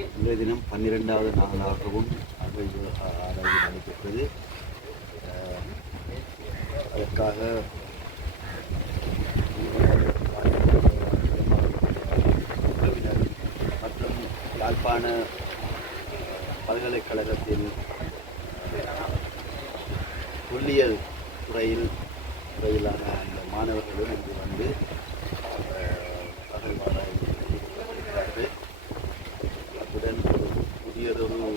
இன்றைய தினம் 12வது நாளாகவும் ஆராய்வு நடைபெற்றது. அதற்காக மற்றும் யாழ்ப்பாண பல்கலைக்கழகத்தில் தொல்லியல் துறையிலான அந்த மாணவர்களும் இங்கு வந்து அத்துடன் புதியதொரு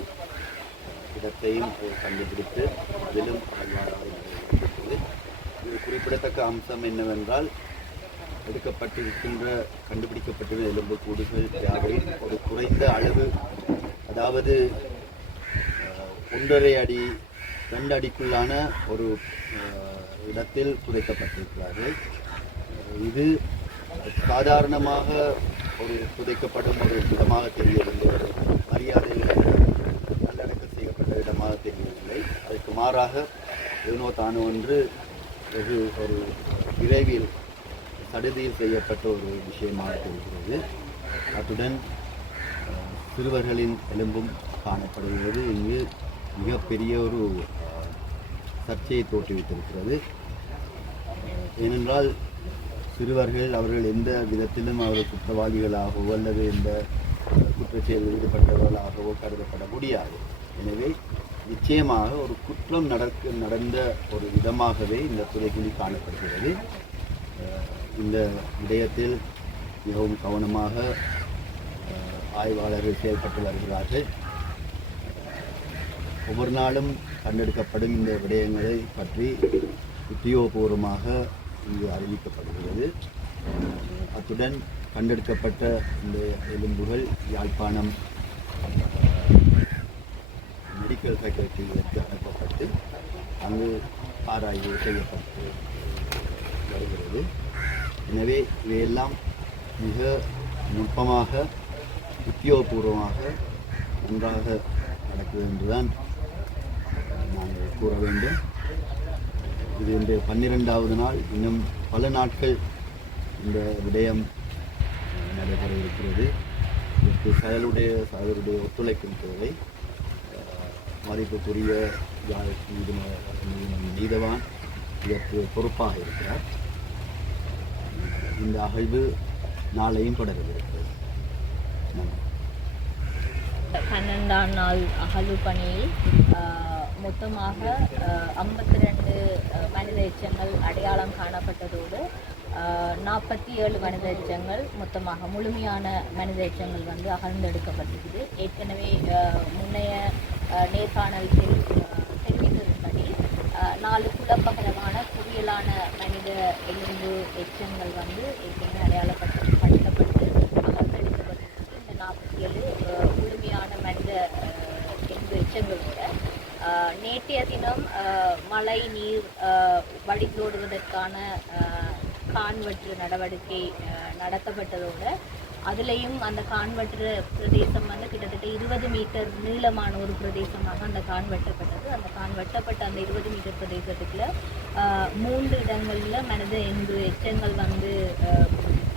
இடத்தையும் கண்டுபிடித்து அதிலும் அகழ்வாராய்வு நடைபெற்றது. இது குறிப்பிடத்தக்க அம்சம் என்னவென்றால், கண்டுபிடிக்கப்பட்டுள்ள எலும்புக்கூடுகள் யாவையும் ஒரு குறைந்த அளவு, அதாவது 1.5 அடி 2 அடிக்குள்ளான ஒரு இடத்தில் புதைக்கப்பட்டிருக்கிறார்கள். இது சாதாரணமாக ஒரு புதைக்கப்படும் ஒரு இடமாக தெரியவில்லை, ஒரு மரியாதைகள் நல்லடக்கம் செய்யப்பட்ட இடமாக தெரியவில்லை. அதற்கு மாறாக ஏனோ தானோ ஒன்று ஒரு விரைவில் சடுதியில் செய்யப்பட்ட ஒரு விஷயமாக தெரிகிறது. அத்துடன் சிறுவர்களின் எலும்பும் காணப்படுகிறது. இங்கு மிகப்பெரிய ஒரு சர்ச்சையை தோற்றுவித்திருக்கிறது. ஏனென்றால் சிறுவர்கள் அவர்கள் எந்த விதத்திலும் அவர்கள் குற்றவாளிகளாகவோ அல்லது எந்த குற்றச்செயலில் ஈடுபட்டவர்களாகவோ கருதப்பட முடியாது. எனவே நிச்சயமாக ஒரு குற்றம் நடந்த ஒரு விதமாகவே இந்த புதைகுழி காணப்படுகிறது. இந்த விடயத்தில் மிகவும் கவனமாக ஆய்வாளர்கள் செயல்பட்டு வருகிறார்கள். ஒவ்வொரு நாளும் கண்டெடுக்கப்படும் இந்த விடயங்களை பற்றி உத்தியோகபூர்வமாக இங்கு அறிவிக்கப்படுகிறது. அத்துடன் கண்டெடுக்கப்பட்ட இந்த எலும்புகள் யாழ்ப்பாணம் மெடிக்கல் ஃபேக்கல்ட்டிக்கு அனுப்பப்பட்டு அங்கு ஆராய்வு செய்யப்பட்டு வருகிறது. எனவே இவையெல்லாம் மிக நுட்பமாக உத்தியோகபூர்வமாக நன்றாக நடக்குது என்றுதான் நாங்கள் கூற வேண்டும். இது இன்று 12வது நாள். இன்னும் பல நாட்கள் இந்த விடயம் நடைபெற இருக்கிறது. இதற்கு செயலுடைய ஒத்துழைக்கும் தேவை. மதிப்புக்குரிய நீதவான் இதற்கு பொறுப்பாக இருக்கிறார். இந்த அகழ்வு நாளையும் தொடரவிருக்கிறது. 12ஆம் நாள் அகழ்வு பணியில் மொத்தமாக 52 மனித எச்சங்கள் அடையாளம் காணப்பட்டதோடு 47 மனித எச்சங்கள் மொத்தமாக முழுமையான மனித எச்சங்கள் வந்து அகழ்ந்தெடுக்கப்பட்டிருக்குது. ஏற்கனவே முன்னைய நேர்காணலில் தெரிவித்ததன்படி 4 குழப்பகரமான குவியலான மனித எலும்பு எச்சங்கள் வந்து ஏற்கனவே அடையாளப்படுத்தப்பட்டு அகழ்ந்தெடுக்கப்பட்டிருக்கு. இந்த 47 முழுமையான மனித எலும்பு எச்சங்களோட நேற்றைய தினம் மழை நீர் வடிதோடுவதற்கான கான்வெற்று நடவடிக்கை நடத்தப்பட்டதோடு அதுலேயும் அந்த கான்வெற்று பிரதேசம் வந்து கிட்டத்தட்ட 20 மீட்டர் நீளமான ஒரு பிரதேசமாக அந்த கான் வெட்டப்பட்டது. அந்த கான் வெட்டப்பட்ட அந்த 20 மீட்டர் பிரதேசத்துக்குள்ள 3 இடங்களில் மனித எச்சங்கள் வந்து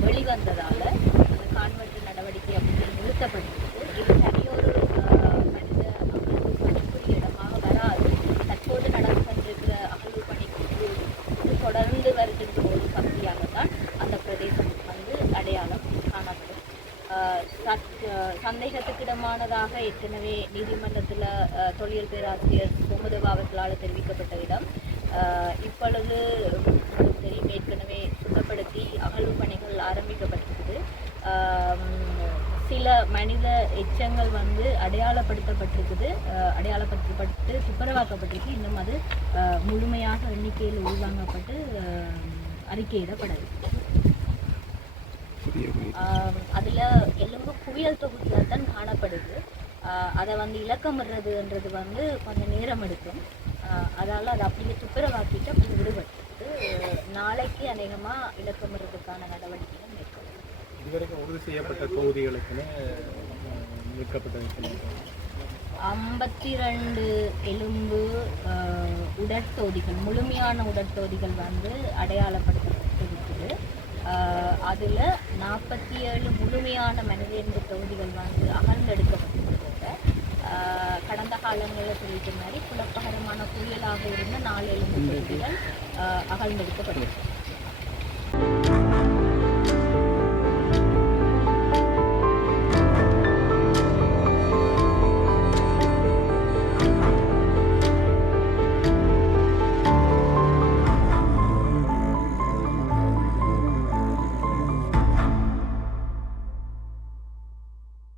வெளிவந்ததால் அந்த கான்வெற்று நடவடிக்கை அப்படி நிறுத்தப்பட்டிருக்கு. இது தனியொரு மனித அகழ்வு பணிக்குரிய இடமாக வராது. தற்போது நடந்து கொண்டிருக்கிற அகழ்வு பணிக்கு தொடர்ந்து வருகின்ற ஒரு பகுதியாகத்தான் அந்த பிரதேசம் வந்து அடையாளம் காணப்படும். சந்தேகத்துக்கிடமானதாக ஏற்கனவே நீதிமன்றத்தில் தொல்லியல் பேராசிரியர் சோமதேவா அவர்களால் தெரிவிக்கப்பட்ட இடம் இப்பொழுது தெரியும் ஏற்கனவே சுத்தப்படுத்தி அகழ்வு பணிகள் ஆரம்பிக்கப்பட்டிருக்குது. சில மனித எச்சங்கள் வந்து அடையாளப்படுத்தப்பட்டு துப்புரவாக்கப்பட்டிருக்கு. இன்னும் அது முழுமையாக எண்ணிக்கையில் உள்வாங்கப்பட்டு அறிக்கையிடப்படவில்லை. அதில் எலும்பு குவியல் தொகுதிகள் தான் காணப்படுது. அதை வந்து இலக்கமிடுறதுன்றது வந்து கொஞ்சம் நேரம் எடுக்கும். அதால் அதை அப்படியே துப்புரவாக்கிட்டு அப்படி விடுபட்டு நாளைக்கு அநேகமாக இலக்கமிடுறதுக்கான நடவடிக்கைகள் மேற்கொள்ளும். இதுவரைக்கும் உறுதி செய்யப்பட்ட தொகுதிகளுக்குன்னு மீட்கப்பட்ட 52 எலும்பு உடற்தொகுதிகள், முழுமையான உடற்தொகுதிகள் வந்து அடையாளப்படுத்தப்பட்டிருக்குது. அதில் 47 முழுமையான மனிதெலும்பு தொகுதிகள் வந்து அகழ்ந்தெடுக்கப்பட்டிருக்க கடந்த காலங்களில் சொல்லிட்ட மாதிரி குழப்பகரமான புயலாக இருந்த 4 எலும்பு தொகுதிகள் அகழ்ந்தெடுக்கப்பட்டிருக்கு.